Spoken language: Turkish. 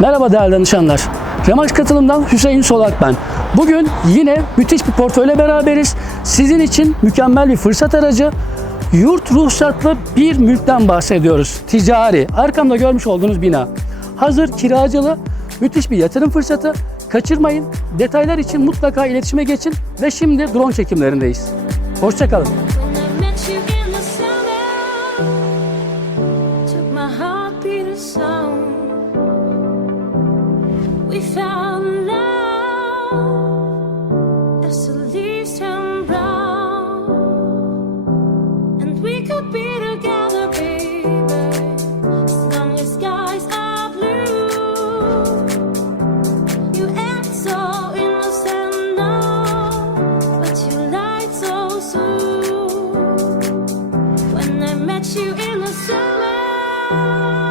Merhaba değerli danışanlar. Remax katılımdan Hüseyin Solak ben. Bugün yine müthiş bir portföyle beraberiz. Sizin için mükemmel bir fırsat aracı. Yurt ruhsatlı bir mülkten bahsediyoruz. Ticari. Arkamda görmüş olduğunuz bina. Hazır kiracılı müthiş bir yatırım fırsatı. Kaçırmayın. Detaylar için mutlaka iletişime geçin ve şimdi drone çekimlerindeyiz. Hoşçakalın. we found love as the leaves turn brown, and we could be together, baby, skies are blue. You act so innocent now, but you lied so soon. When I met you in the summer.